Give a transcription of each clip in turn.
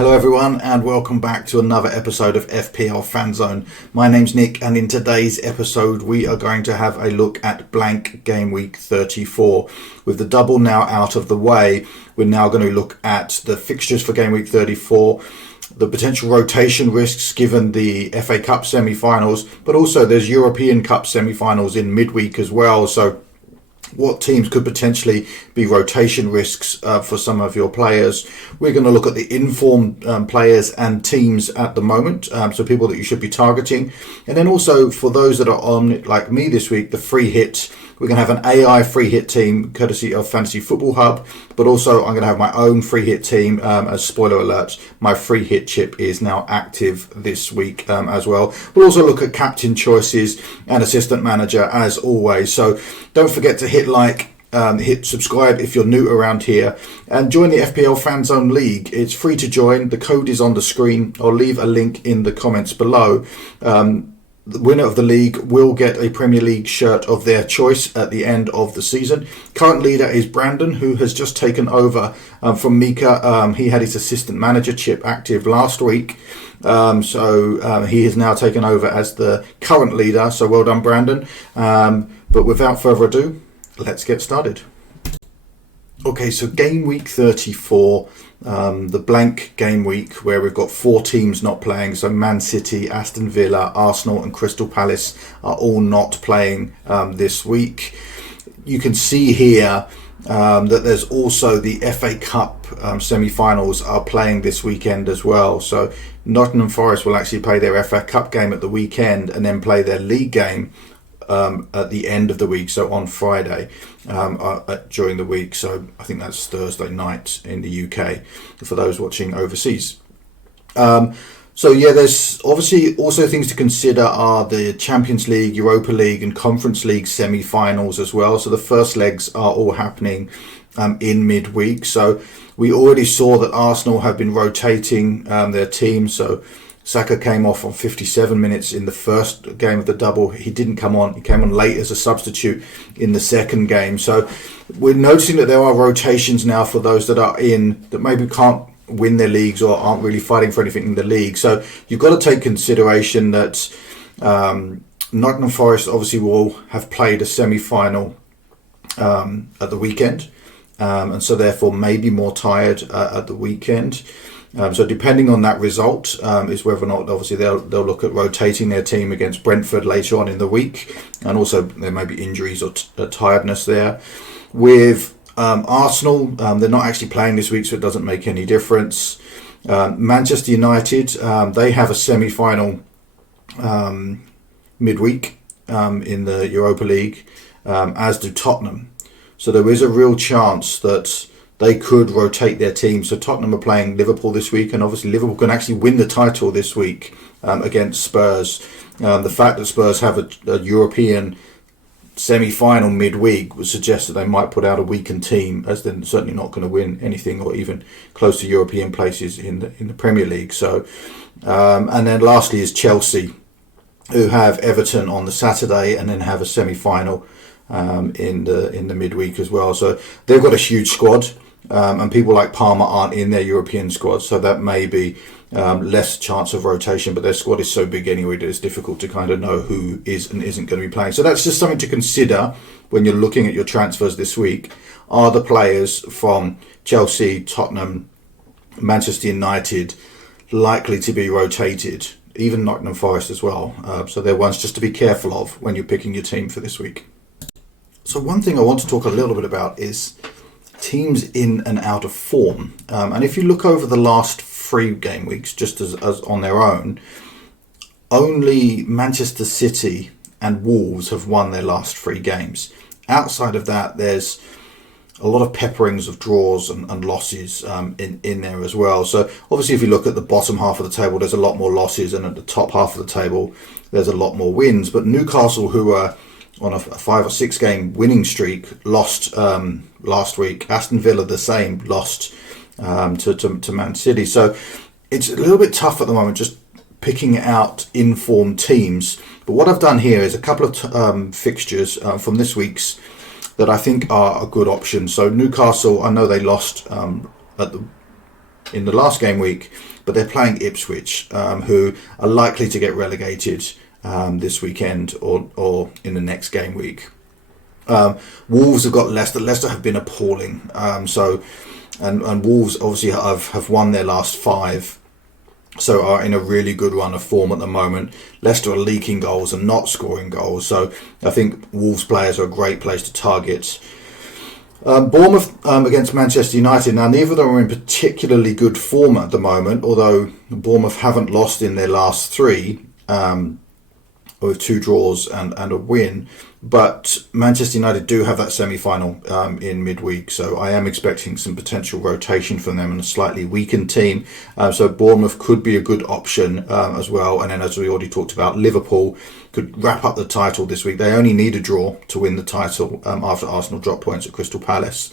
Hello everyone and welcome back to another episode of FPL Fanzone. My name's Nick and in today's episode we are going to have a look at Blank Gameweek 34. With the double now out of the way, we're now going to look at the fixtures for Gameweek 34, the potential rotation risks given the FA Cup semi-finals, but also there's European Cup semi-finals in midweek as well, so what teams could potentially be rotation risks for some of your players. We're going to look at the informed players and teams at the moment, so people that you should be targeting. And then also for those that are on, like me this week, the free hit. We're going to have an AI free hit team courtesy of Fantasy Football Hub, but also I'm going to have my own free hit team. As spoiler alert, my free hit chip is now active this week as well. We'll also look at captain choices and assistant manager as always. So don't forget to hit like, hit subscribe if you're new around here, and join the FPL Fanzone League. It's free to join. The code is on the screen. I'll leave a link in the comments below. The winner of the league will get a Premier League shirt of their choice at the end of the season. Current leader is Brandon, who has just taken over from Mika. He had his assistant manager chip active last week, so he has now taken over as the current leader. So well done, Brandon. But without further ado, let's get started. Okay, so game week 34, the blank game week where we've got 4 teams not playing. So Man City, Aston Villa, Arsenal and Crystal Palace are all not playing this week. You can see here that there's also the FA Cup semi-finals are playing this weekend as well. So Nottingham Forest will actually play their FA Cup game at the weekend and then play their league game at the end of the week, so on Friday during the week. So I think that's Thursday night in the UK for those watching overseas. So yeah, there's obviously also things to consider are the Champions League, Europa League and Conference League semi-finals as well. So the first legs are all happening in midweek. So we already saw that Arsenal have been rotating their team. So Saka came off on 57 minutes in the first game of the double. He didn't come on. He came on late as a substitute in the second game. So we're noticing that there are rotations now for those that are in, that maybe can't win their leagues or aren't really fighting for anything in the league. So you've got to take consideration that Nottingham Forest obviously will have played a semi-final at the weekend. And so therefore may be more tired at the weekend. So depending on that result is whether or not obviously they'll look at rotating their team against Brentford later on in the week, and also there may be injuries or tiredness there. With Arsenal, they're not actually playing this week, so it doesn't make any difference. Manchester United, they have a semi-final midweek in the Europa League, as do Tottenham. So there is a real chance that they could rotate their team. So Tottenham are playing Liverpool this week, and obviously Liverpool can actually win the title this week against Spurs. The fact that Spurs have a European semi-final midweek would suggest that they might put out a weakened team, as they're certainly not going to win anything or even close to European places in the Premier League. So, and then lastly is Chelsea, who have Everton on the Saturday and then have a semi-final in the midweek as well. So they've got a huge squad. And people like Palmer aren't in their European squad, so that may be less chance of rotation, but their squad is so big anyway that it's difficult to kind of know who is and isn't going to be playing. So that's just something to consider when you're looking at your transfers this week. Are the players from Chelsea, Tottenham, Manchester United likely to be rotated? Even Nottingham Forest as well. So they're ones just to be careful of when you're picking your team for this week. So one thing I want to talk a little bit about is teams in and out of form, and if you look over the last 3 game weeks just as on their own, only Manchester City and Wolves have won their last 3 games. Outside of that, there's a lot of pepperings of draws and losses in there as well. So obviously if you look at the bottom half of the table, there's a lot more losses, and at the top half of the table there's a lot more wins. But Newcastle, who are on a 5 or 6 game winning streak, lost last week. Aston Villa the same, lost to Man City. So it's a little bit tough at the moment just picking out informed teams. But what I've done here is a couple of fixtures from this week's that I think are a good option. So Newcastle, I know they lost at the in the last game week, but they're playing Ipswich, who are likely to get relegated this weekend or in the next game week. Wolves have got Leicester. Leicester have been appalling. And Wolves obviously have won their last 5, so are in a really good run of form at the moment. Leicester are leaking goals and not scoring goals, so I think Wolves players are a great place to target. Bournemouth against Manchester United. Now, neither of them are in particularly good form at the moment, although Bournemouth haven't lost in their last 3, with 2 draws and a win. But Manchester United do have that semi-final in midweek, so I am expecting some potential rotation from them and a slightly weakened team. So Bournemouth could be a good option as well. And then, as we already talked about, Liverpool could wrap up the title this week. They only need a draw to win the title after Arsenal dropped points at Crystal Palace.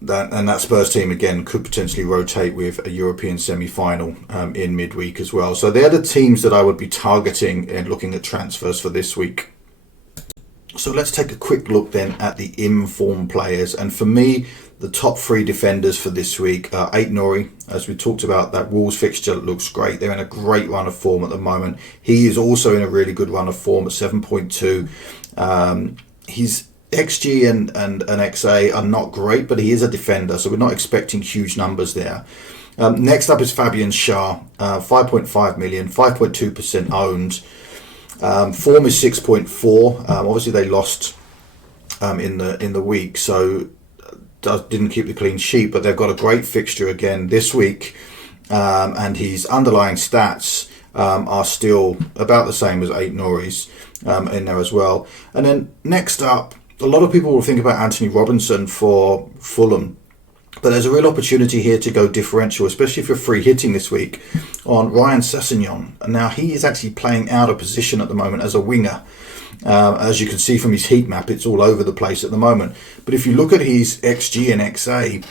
That Spurs team again could potentially rotate with a European semi-final in midweek as well. So they're the teams that I would be targeting and looking at transfers for this week. So let's take a quick look then at the in-form players. And for me, the top 3 defenders for this week are Aït-Nouri. As we talked about, that Wolves fixture looks great. They're in a great run of form at the moment. He is also in a really good run of form at 7.2. His XG and XA are not great, but he is a defender, so we're not expecting huge numbers there. Next up is Fabian Schär, 5.5 million, 5.2% owned. Form is 6.4. Obviously, they lost in the week, so didn't keep the clean sheet, but they've got a great fixture again this week, and his underlying stats are still about the same as Aït-Nouri's in there as well. And then next up, a lot of people will think about Anthony Robinson for Fulham, but there's a real opportunity here to go differential, especially if you're free hitting this week, on Ryan Sessegnon. Now, he is actually playing out of position at the moment as a winger. As you can see from his heat map, it's all over the place at the moment. But if you look at his XG and XA,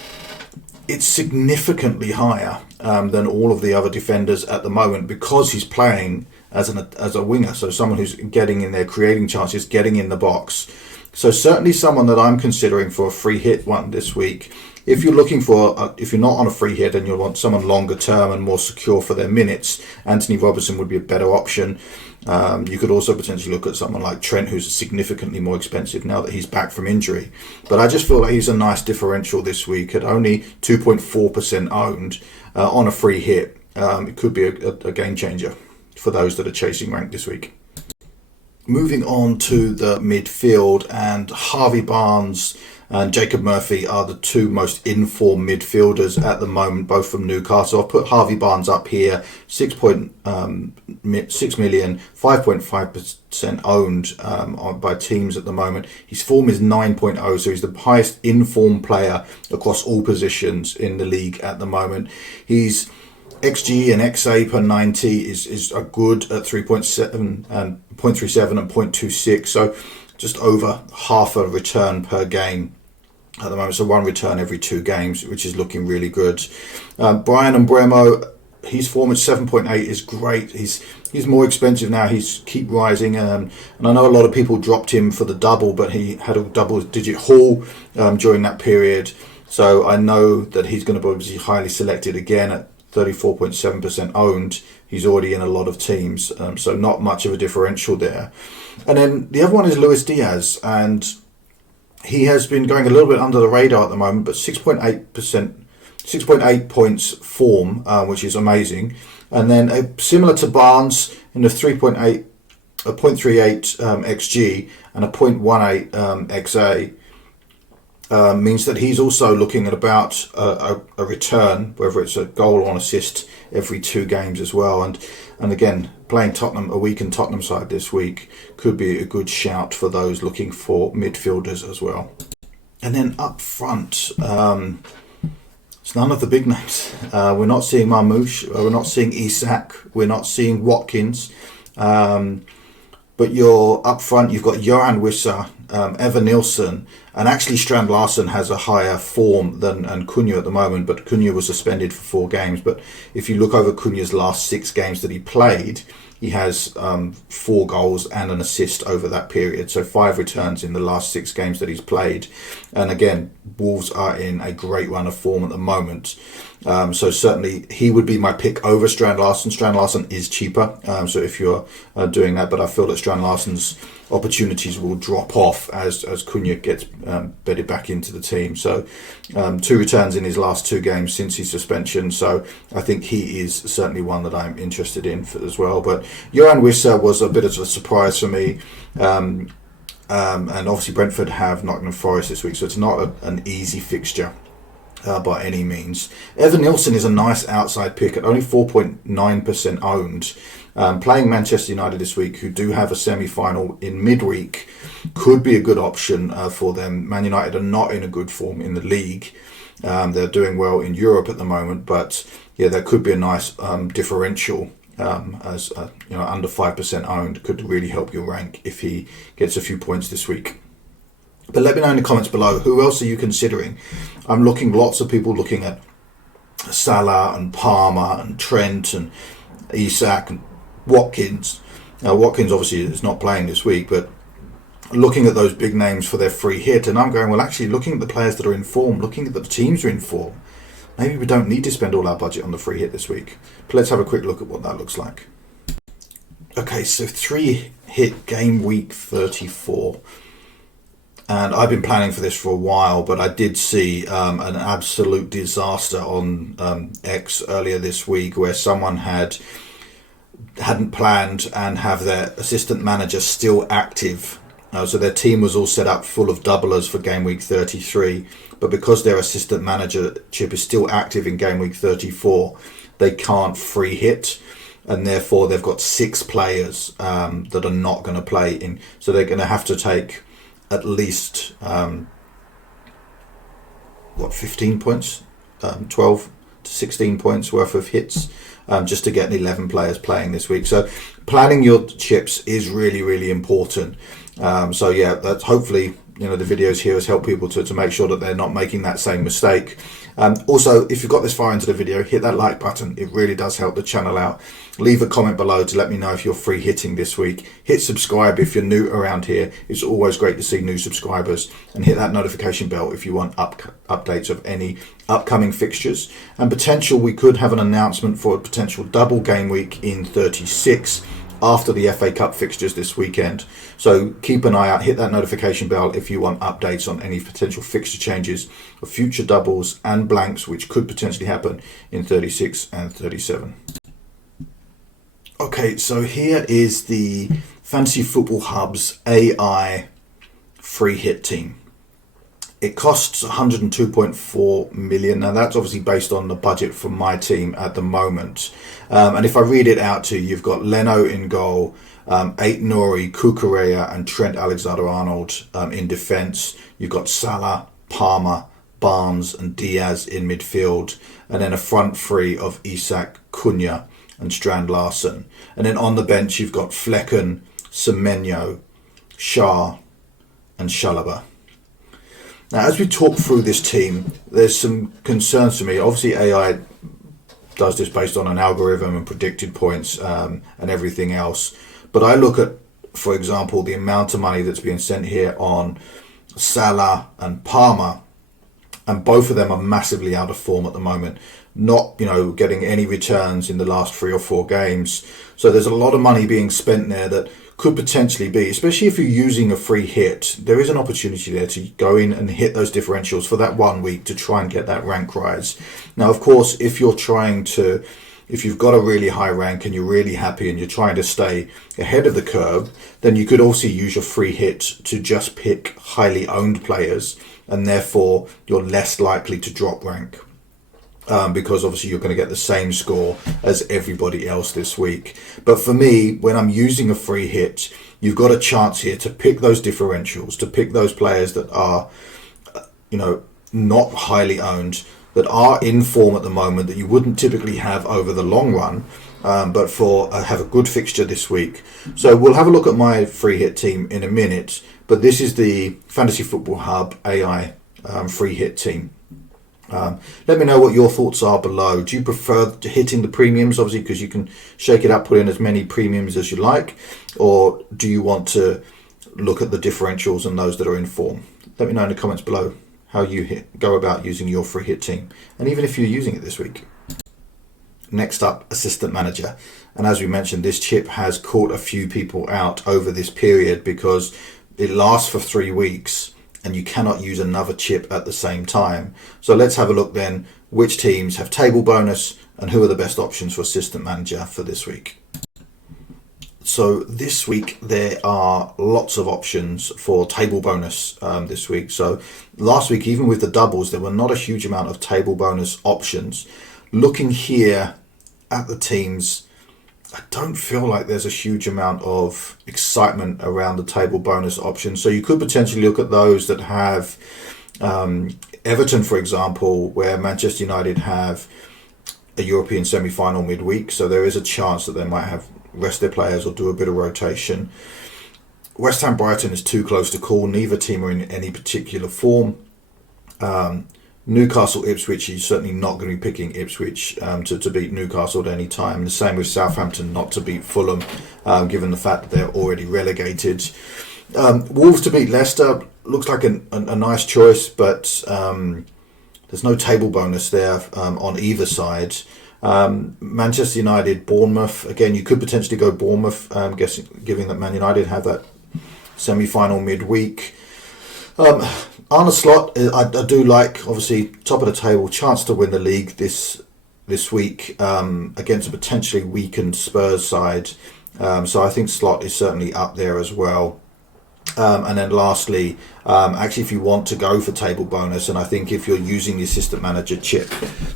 it's significantly higher than all of the other defenders at the moment, because he's playing as a winger, so someone who's getting in there, creating chances, getting in the box. So certainly someone that I'm considering for a free hit one this week. If you're looking for, if you're not on a free hit and you want someone longer term and more secure for their minutes, Anthony Robinson would be a better option. You could also potentially look at someone like Trent, who's significantly more expensive now that he's back from injury. But I just feel like he's a nice differential this week at only 2.4% owned on a free hit. It could be a game changer for those that are chasing rank this week. Moving on to the midfield, and Harvey Barnes and Jacob Murphy are the 2 most in-form midfielders at the moment, both from Newcastle. I've put Harvey Barnes up here, 6 million, 5.5% owned by teams at the moment. His form is 9.0, so he's the highest in-form player across all positions in the league at the moment. He's XG and XA per 90 is a good at 3.7 and 0.37 and 0.26, so just over half a return per game at the moment, so 1 return every 2 games, which is looking really good. Brian Mbremo, his form at 7.8 is great. He's more expensive now. He's keep rising, and I know a lot of people dropped him for the double, but he had a double-digit haul during that period, so I know that he's going to be highly selected again at 34.7% owned. He's already in a lot of teams, so not much of a differential there. And then the other one is Luis Diaz, and he has been going a little bit under the radar at the moment, but 6.8 points form, which is amazing. And then similar to Barnes in the 0.38 XG and a 0.18 XA. Means that he's also looking at about a return, whether it's a goal or an assist, every 2 games as well. And again, playing Tottenham, a weakened Tottenham side this week, could be a good shout for those looking for midfielders as well. And then up front, it's none of the big names. We're not seeing Marmoush, we're not seeing Isak, we're not seeing Watkins. But you're up front, you've got Johan Wissa, Evan Nilsson, and actually Strand Larsen has a higher form than Cunha at the moment, but Cunha was suspended for 4 games. But if you look over Cunha's last 6 games that he played, he has 4 goals and an assist over that period. So 5 returns in the last 6 games that he's played. And again, Wolves are in a great run of form at the moment. So certainly he would be my pick over Strand Larsen. Strand Larsen is cheaper, so if you're doing that, but I feel that Strand Larsen's opportunities will drop off as Cunha gets bedded back into the team. So 2 returns in his last 2 games since his suspension, so I think he is certainly one that I'm interested in as well. But Johan Wissa was a bit of a surprise for me. And obviously Brentford have Nottingham Forest this week, so it's not an easy fixture by any means. Evan Nilsson is a nice outside pick at only 4.9% owned. Playing Manchester United this week, who do have a semi-final in midweek, could be a good option for them. Man United are not in a good form in the league. They're doing well in Europe at the moment, but yeah, there could be a nice differential. As under 5% owned, could really help your rank if he gets a few points this week. But let me know in the comments below, who else are you considering? I'm lots of people looking at Salah and Palmer and Trent and Isak and Watkins. Now Watkins obviously is not playing this week, but looking at those big names for their free hit, and I'm going, well, actually looking at the players that are in form, looking at the teams are in form, maybe we don't need to spend all our budget on the free hit this week. But let's have a quick look at what that looks like. Okay, so 3 hit game week 34. And I've been planning for this for a while, but I did see an absolute disaster on X earlier this week where someone hadn't planned and have their assistant manager still active. So their team was all set up full of doublers for game week 33, but because their assistant manager chip is still active in game week 34, they can't free hit, and therefore they've got 6 players that are not going to play in. So they're going to have to take at least 15 points, 12 to 16 points worth of hits, just to get 11 players playing this week. So planning your chips is really, really important. So yeah, that's hopefully the videos here has helped people to make sure that they're not making that same mistake. Also, if you've got this far into the video, hit that like button. It really does help the channel out. Leave a comment below to let me know if you're free hitting this week. Hit subscribe if you're new around here. It's always great to see new subscribers. And hit that notification bell if you want updates of any upcoming fixtures. And we could have an announcement for a potential double game week in 36 after the FA Cup fixtures this weekend. So keep an eye out, hit that notification bell if you want updates on any potential fixture changes of future doubles and blanks which could potentially happen in 36 and 37. Okay, so here is the Fantasy Football Hub's AI free hit team. It costs 102.4 million. Now that's obviously based on the budget for my team at the moment. And if I read it out to you, you've got Leno in goal, Ait Nouri, Kukureya and Trent Alexander-Arnold in defence. You've got Salah, Palmer, Barnes and Diaz in midfield. And then a front three of Isak, Cunha and Strand Larsen. And then on the bench, you've got Flecken, Semenyo, Shah and Chalobah. Now, as we talk through this team, there's some concerns for me. Obviously, AI does this based on an algorithm and predicted points and everything else. But I look at, for example, the amount of money that's being sent here on Salah and Palmer, and both of them are massively out of form at the moment. Not, getting any returns in the last 3 or 4 games. So there's a lot of money being spent there that could potentially be, especially if you're using a free hit, there is an opportunity there to go in and hit those differentials for that 1 week to try and get that rank rise. Now, of course, if you've got a really high rank and you're really happy and you're trying to stay ahead of the curve, then you could also use your free hit to just pick highly owned players, and therefore you're less likely to drop rank. Because obviously you're going to get the same score as everybody else this week. But for me, when I'm using a free hit, you've got a chance here to pick those differentials, to pick those players that are, not highly owned, that are in form at the moment that you wouldn't typically have over the long run, but have a good fixture this week. So we'll have a look at my free hit team in a minute, but this is the Fantasy Football Hub AI free hit team. Let me know what your thoughts are below. Do you prefer hitting the premiums, obviously, because you can shake it up, put in as many premiums as you like, or do you want to look at the differentials and those that are in form? Let me know in the comments below how you go about using your free hit team, and even if you're using it this week. Next up, assistant manager. And as we mentioned, this chip has caught a few people out over this period because it lasts for 3 weeks and you cannot use another chip at the same time. So let's have a look then which teams have table bonus and who are the best options for assistant manager for this week. So this week there are lots of options for table bonus this week. So last week, even with the doubles, there were not a huge amount of table bonus options. Looking here at the teams, I don't feel like there's a huge amount of excitement around the table bonus options. So you could potentially look at those that have Everton, for example, where Manchester United have a European semi-final midweek. So there is a chance that they might have rest their players or do a bit of rotation. West Ham Brighton is too close to call. Neither team are in any particular form. Newcastle Ipswich, you're certainly not going to be picking Ipswich to beat Newcastle at any time. The same with Southampton not to beat Fulham, given the fact that they're already relegated. Wolves to beat Leicester looks like a nice choice, but there's no table bonus there on either side. Manchester United, Bournemouth, again, you could potentially go Bournemouth, given that Man United have that semi-final midweek. Arne Slot, I do like, obviously, top of the table, chance to win the league this week against a potentially weakened Spurs side. So I think Slot is certainly up there as well. And then lastly, actually, if you want to go for table bonus, and I think if you're using the assistant manager chip,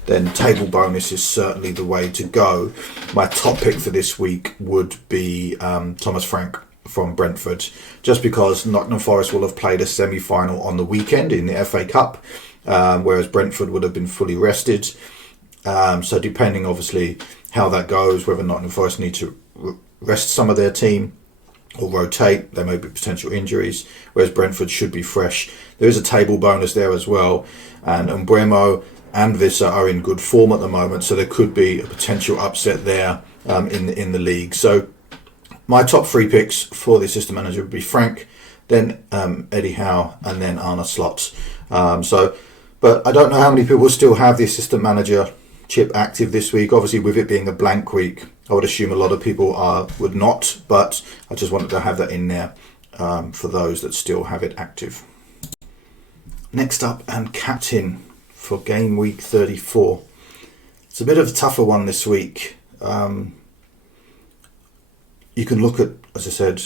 then table bonus is certainly the way to go. My top pick for this week would be Thomas Frank from Brentford, just because Nottingham Forest will have played a semi-final on the weekend in the FA Cup, whereas Brentford would have been fully rested. So depending, obviously, how that goes, whether Nottingham Forest need to rest some of their team or rotate, there may be potential injuries, whereas Brentford should be fresh. There is a table bonus there as well, and Umbremo and Vissa are in good form at the moment, so there could be a potential upset there in the league. So my top 3 picks for the assistant manager would be Frank, then Eddie Howe, and then Arne Slot. But I don't know how many people still have the assistant manager chip active this week. Obviously, with it being a blank week, I would assume a lot of people would not, but I just wanted to have that in there for those that still have it active. Next up, and captain for game week 34. It's a bit of a tougher one this week. You can look at, as I said,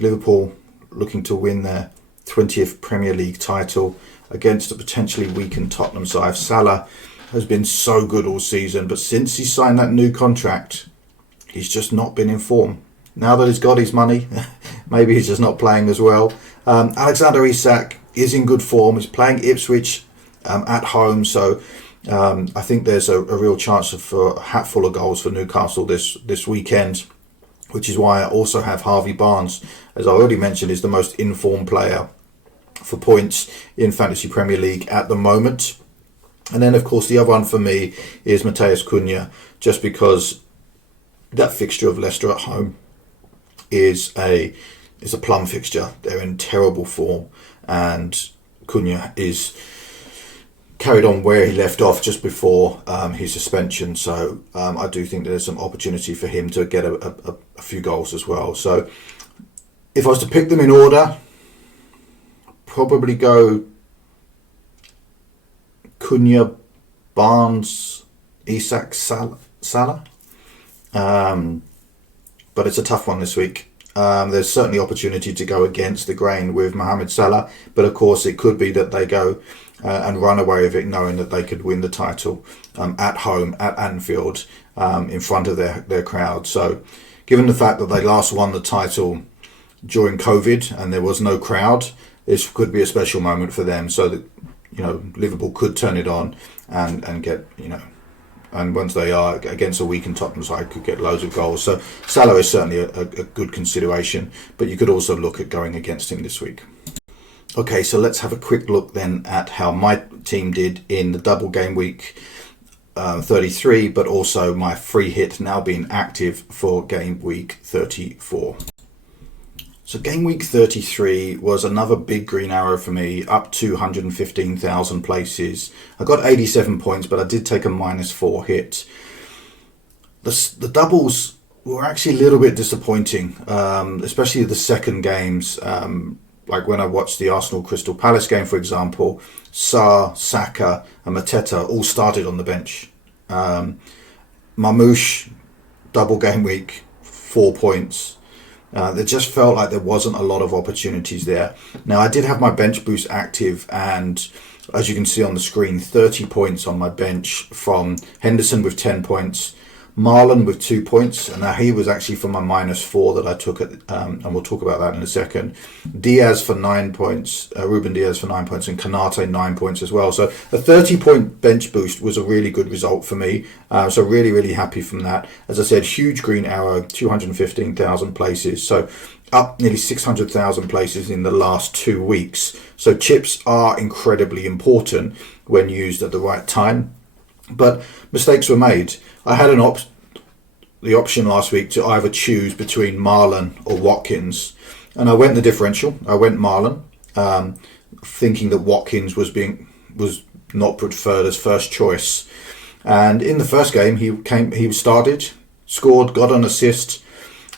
Liverpool looking to win their 20th Premier League title against a potentially weakened Tottenham side. Salah has been so good all season, but since he signed that new contract, he's just not been in form. Now that he's got his money, maybe he's just not playing as well. Alexander Isak is in good form. He's playing Ipswich at home, so I think there's a real chance for a hatful of goals for Newcastle this weekend, which is why I also have Harvey Barnes, as I already mentioned, is the most informed player for points in Fantasy Premier League at the moment. And then, of course, the other one for me is Matheus Cunha, just because that fixture of Leicester at home is a plum fixture. They're in terrible form, and Cunha is carried on where he left off just before his suspension. So I do think there's some opportunity for him to get a few goals as well. So if I was to pick them in order, probably go Cunha, Barnes, Isak, Salah. But it's a tough one this week. There's certainly opportunity to go against the grain with Mohamed Salah, but of course it could be that they go and run away with it, knowing that they could win the title at home at Anfield in front of their crowd. So given the fact that they last won the title during COVID and there was no crowd, this could be a special moment for them, so that Liverpool could turn it on and get and once they are against a weakened Tottenham side, could get loads of goals. So Salah is certainly a good consideration, but you could also look at going against him this week. Okay, so let's have a quick look then at how my team did in the double game week 33, but also my free hit now being active for game week 34. So game week 33 was another big green arrow for me, up to 115,000 places. I got 87 points, but I did take a -4 hit. The doubles were actually a little bit disappointing, especially the second games. Like when I watched the Arsenal Crystal Palace game, for example, Sarr, Saka and Mateta all started on the bench. Marmoush, double game week, 4 points. It just felt like there wasn't a lot of opportunities there. Now, I did have my bench boost active, and as you can see on the screen, 30 points on my bench from Henderson with 10 points, Marlon with 2 points, and now he was actually for my -4 that I took at, and we'll talk about that in a second. Diaz for 9 points, Ruben Diaz for 9 points, and Kanate 9 points as well. So a 30-point bench boost was a really good result for me. So really, really happy from that. As I said, huge green arrow, 215,000 places. So up nearly 600,000 places in the last 2 weeks. So chips are incredibly important when used at the right time. But mistakes were made. I had the option last week to either choose between Marlon or Watkins, and I went the differential. I went Marlon, thinking that Watkins was not preferred as first choice. And in the first game, he started, scored, got an assist,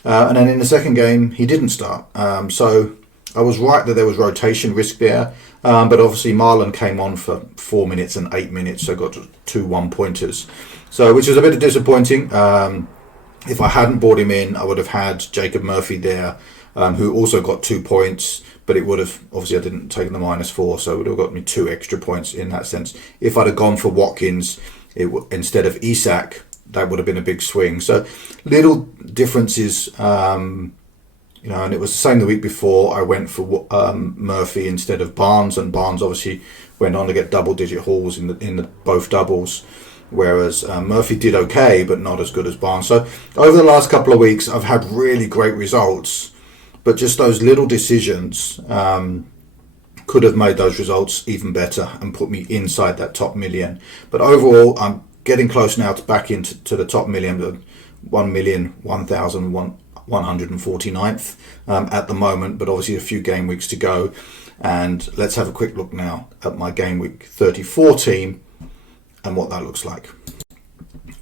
and then in the second game, he didn't start. So I was right that there was rotation risk there. But obviously Marlon came on for 4 minutes and 8 minutes, so got 2 1-pointers. So, which was a bit disappointing. If I hadn't brought him in, I would have had Jacob Murphy there, who also got 2 points, but it would have, obviously I didn't take the -4, so it would have got me 2 extra points in that sense. If I'd have gone for Watkins instead of Isak, that would have been a big swing. So little differences. And it was the same the week before. I went for Murphy instead of Barnes, and Barnes obviously went on to get double-digit hauls in the both doubles, whereas Murphy did okay, but not as good as Barnes. So over the last couple of weeks, I've had really great results, but just those little decisions could have made those results even better and put me inside that top million. But overall, I'm getting close now to back into the top million, the 1,149th at the moment, but obviously a few game weeks to go. And let's have a quick look now at my game week 34 team and what that looks like.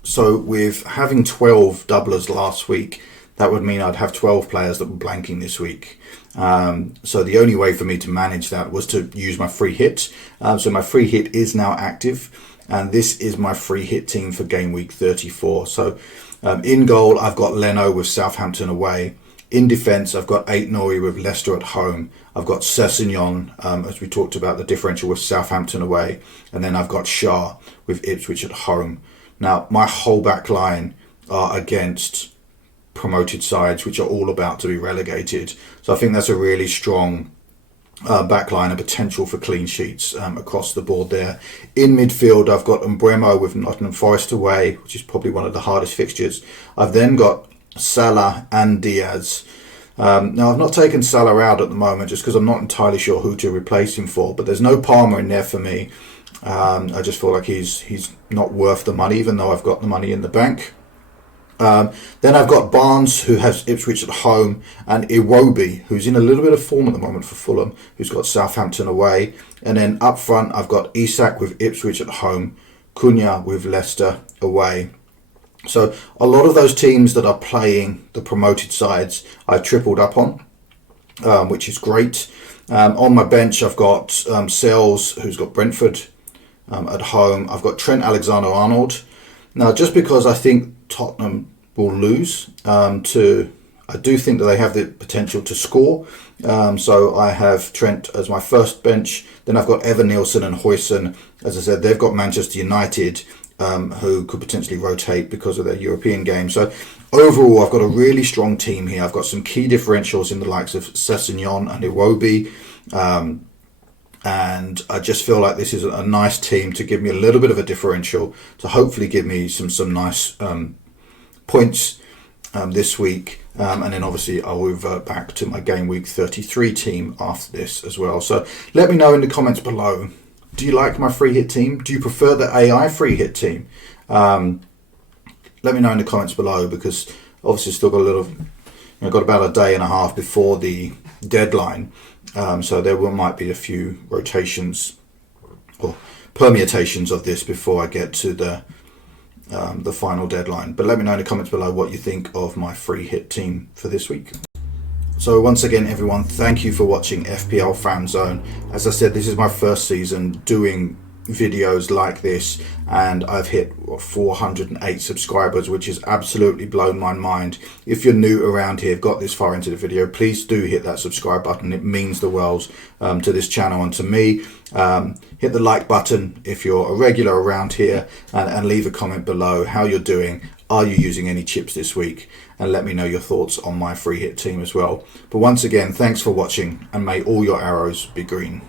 So with having 12 doublers last week, that would mean I'd have 12 players that were blanking this week. So the only way for me to manage that was to use my free hit. So my free hit is now active, and this is my free hit team for game week 34. So in goal, I've got Leno with Southampton away. In defence, I've got Aït-Nouri with Leicester at home. I've got Sessegnon, as we talked about, the differential with Southampton away. And then I've got Shah with Ipswich at home. Now, my whole back line are against promoted sides, which are all about to be relegated. So I think that's a really strong back line and potential for clean sheets across the board there. In midfield, I've got Mbeumo with Nottingham Forest away, which is probably one of the hardest fixtures. I've then got Salah and Diaz. Now, I've not taken Salah out at the moment just because I'm not entirely sure who to replace him for, but there's no Palmer in there for me. I just feel like he's not worth the money, even though I've got the money in the bank. Then I've got Barnes, who has Ipswich at home, and Iwobi, who's in a little bit of form at the moment for Fulham, who's got Southampton away. And then up front, I've got Isak with Ipswich at home, Cunha with Leicester away. So a lot of those teams that are playing the promoted sides, I've tripled up on, which is great. On my bench, I've got Sells, who's got Brentford at home. I've got Trent Alexander-Arnold. Now, just because I think Tottenham will lose, I do think that they have the potential to score. So I have Trent as my first bench. Then I've got Evan Nielsen and Huijsen. As I said, they've got Manchester United, who could potentially rotate because of their European game. So overall, I've got a really strong team here. I've got some key differentials in the likes of Sessegnon and Iwobi. And I just feel like this is a nice team to give me a little bit of a differential, to hopefully give me some nice points this week, and then obviously I'll revert back to my Game Week 33 team after this as well. So let me know in the comments below, do you like my free hit team? Do you prefer the AI free hit team? Let me know in the comments below, because obviously still got a little, got about a day and a half before the deadline, so there might be a few rotations or permutations of this before I get to the final deadline. But let me know in the comments below what you think of my free hit team for this week. So once again, everyone, thank you for watching FPL Fanzone. As I said, this is my first season doing videos like this, and I've hit 408 subscribers, which has absolutely blown my mind. If you're new around here, got this far into the video, please do hit that subscribe button. It means the world to this channel and to me. Hit the like button if you're a regular around here, and leave a comment below how you're doing. Are you using any chips this week? And let me know your thoughts on my free hit team as well. But once again, thanks for watching, and may all your arrows be green.